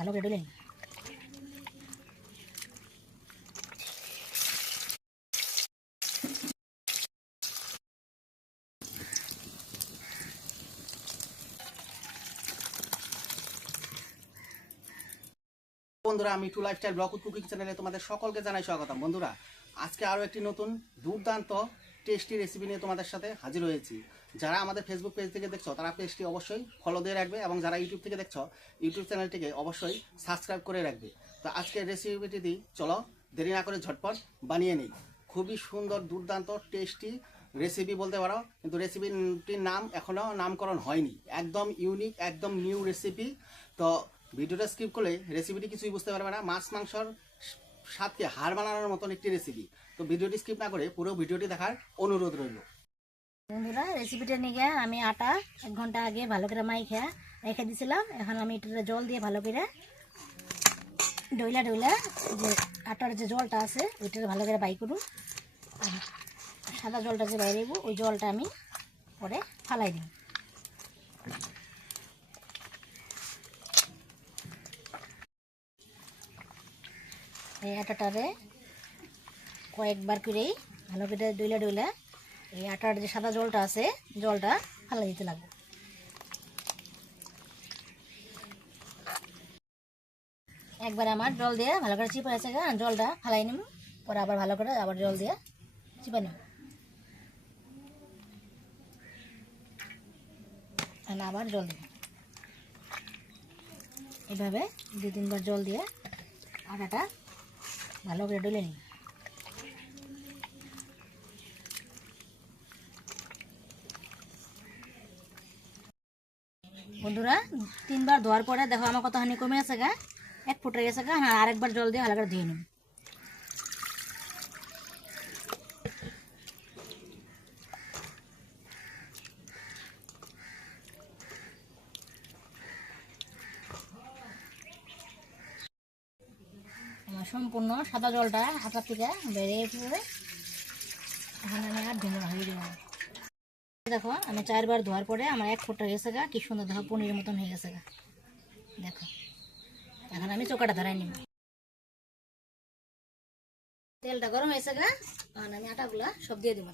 ভালো করে ডলে নিই। বন্ধুরা, আমি two lifestyle blog with cooking চ্যানেলে তোমাদের সকলকে জানাই স্বাগতম। বন্ধুরা, আজকে আরও একটি নতুন দুর্দান্ত টেস্টি রেসিপি নিয়ে তোমাদের সাথে হাজির হয়েছি। যারা আমাদের ফেসবুক পেজ থেকে দেখছো তারা পেজটি অবশ্যই ফলো দিয়ে রাখবে, এবং যারা ইউটিউব থেকে দেখছো ইউটিউব চ্যানেলটিকে অবশ্যই সাবস্ক্রাইব করে রাখবে। তো আজকের রেসিপিটি দিই, চলো দেরি না করে ঝটপট বানিয়ে নিই। খুবই সুন্দর দুর্দান্ত টেস্টি রেসিপি বলতে পারো, কিন্তু রেসিপিটির নাম এখনও নামকরণ হয়নি। একদম ইউনিক, একদম নিউ রেসিপি। তো ভিডিওটা স্কিপ করলে রেসিপিটি কিছুই বুঝতে পারবে না। মাছ মাংসর স্বাদকে হার বানানোর মতন একটি রেসিপি। তো ভিডিওটি স্কিপ না করে পুরো ভিডিওটি দেখার অনুরোধ রইল। বন্ধুরা, রেসিপিটা নিয়ে আমি আটা 1 ঘন্টা আগে ভালো করে মাইখা রেখে দিয়েছিলাম। এখন আমি একটু জল দিয়ে ভালো করে ডইলা যে আটার যে জলটা আছে ওইটা ভালো করে বাই করুন। আর সাদা জলটা যে বাইরে ওই জলটা আমি পরে ফালাই দিই। এই আটাটারে কয়েকবার করেই ভালো করে ডইলা এই আটার যে সাদা জলটা আছে জলটা ফালাই দিতে লাগবে। একবার আমার জল দিয়ে ভালো করে চিপা আছে, জলটা ফালাই নিব, পরে আবার ভালো করে আবার জল দিয়ে চিপা নিব, আবার জল দেব। এভাবে 2-3 বার জল দিয়ে আটাটা ভালো করে ডলে নিই। বন্ধুরা, 3 বার ধোয়ার পরে দেখো আমার কতখানি কমে আছে, 1 ফুট হয়ে গেছে। আর আরেকবার জল দিয়ে ভালো করে ধুয়ে নিব। আমার সম্পূর্ণ সাদা জলটা আটার থেকে বেরিয়ে পড়ে, এখন আমি আর ধুয়ে হয়ে দিব। দেখো আমি 4 বার ধোয়ার পরে আমার 1 ফুট হয়ে গেছে, কি সুন্দর দেখো পনিরের মতন হয়ে গেছে। দেখো এখন আমি চোকাটা ধরাই নিব। তেলটা গরম হয়েছে, এখন আমি আটাগুলা সব দিয়ে দিব।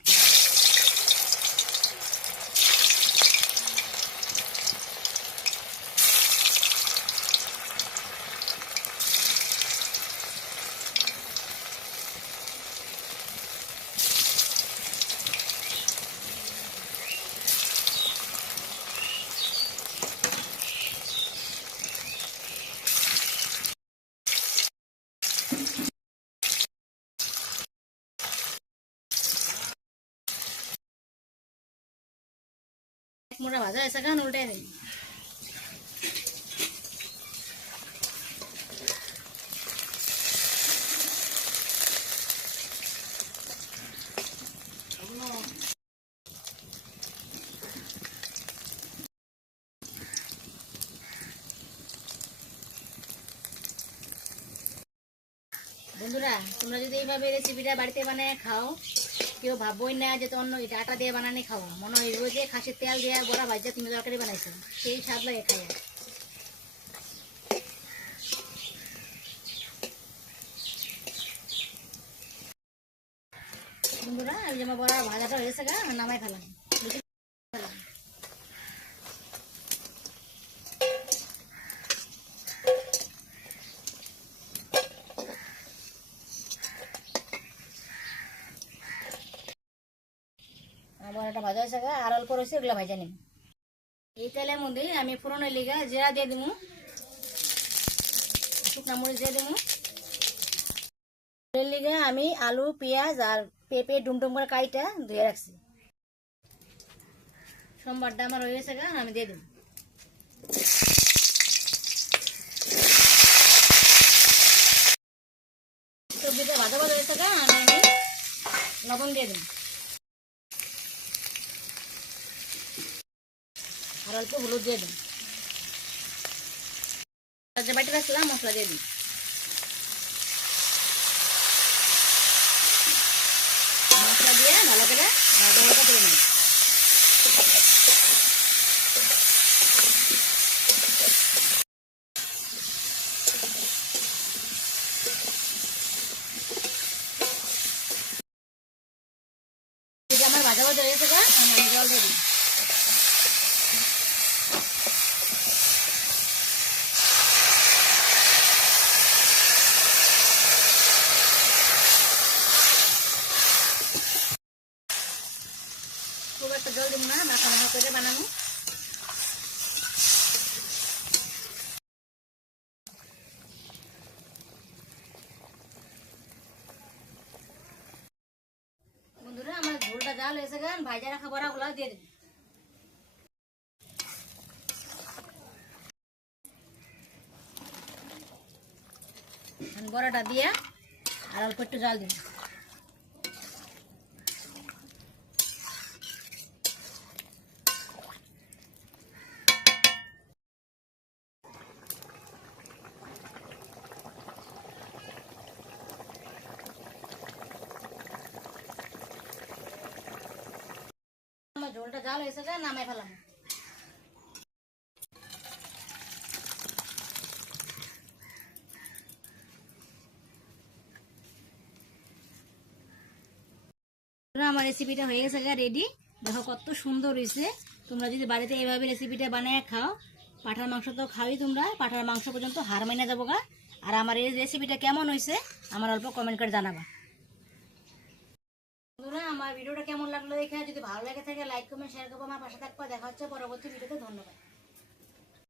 মোটা ভাজা হয়েছে, উল্টে দিই। বন্ধুরা, তোমরা যদি এইভাবে রেসিপিটা বাড়িতে বানিয়ে খাও, কেউ ভাববই না যে অন্য এটা আটা দিয়ে বানানি খাওয়া। মনে হয় রোজে খাসির তেল দিয়ে বড়া ভাজা তুমি তরকারি বানাইছো, সেই স্বাদ লাগে খাই। বন্ধুরা, আমি যেমন বড়া ভাজাটা হয়েছে, নামাই ফেলাম। বড়াটা ভাজা হয়েছে, আর অল্প রয়েছে, ওগুলো ভাজা নিব। এই তেলের মধ্যে আমি ফোড়নের লিগা জিরা দিয়ে দিব, শুকনা মরিচ দিয়ে দিব। এর লিগে আমি আলু, পেঁয়াজ আর পেঁপে ডুমডুম করে কাইটা ধুয়ে রাখছি। সোমবারটা আমার হয়ে গেছে, আমি দিয়ে দিব। সবজিটা ভাজা ভাজা হয়েছে, আমি লবণ দিয়ে দিব, আর অল্প হলুদ দিয়ে দিন। যে বাটি রাখলাম মশলা দিয়ে দিই। মশলা দিয়ে ভালো করে ভাজা ভাজা করে নিই। জাল হয়েছে গান ভাজা রাখা বড়াগুলো দিয়ে দিন। বড়াটা দিয়ে আর অল্প একটু জল দিন। আমার ঝোলটা জাল হয়েছে গান নামাই ফেলাম। আমার রেসিপিটা হয়ে গেছে রেডি। দেখো কত সুন্দর হয়েছে। তোমরা যদি বাড়িতে এইভাবে রেসিপিটা বানিয়ে খাও, পাঠার মাংস তো খাওয়াই তোমরা, পাঠার মাংস পর্যন্ত হার মাইনা যাবো গা। আর আমার এই রেসিপিটা কেমন হয়েছে আমার অল্প কমেন্ট করে জানাবা। বন্ধুরা আমার ভিডিওটা কেমন লাগলো দেখে যদি ভালো লাগে থাকে লাইক কমেন্ট শেয়ার করবো, আমার পাশে থাকবো। দেখা হচ্ছে পরবর্তী ভিডিওতে। ধন্যবাদ।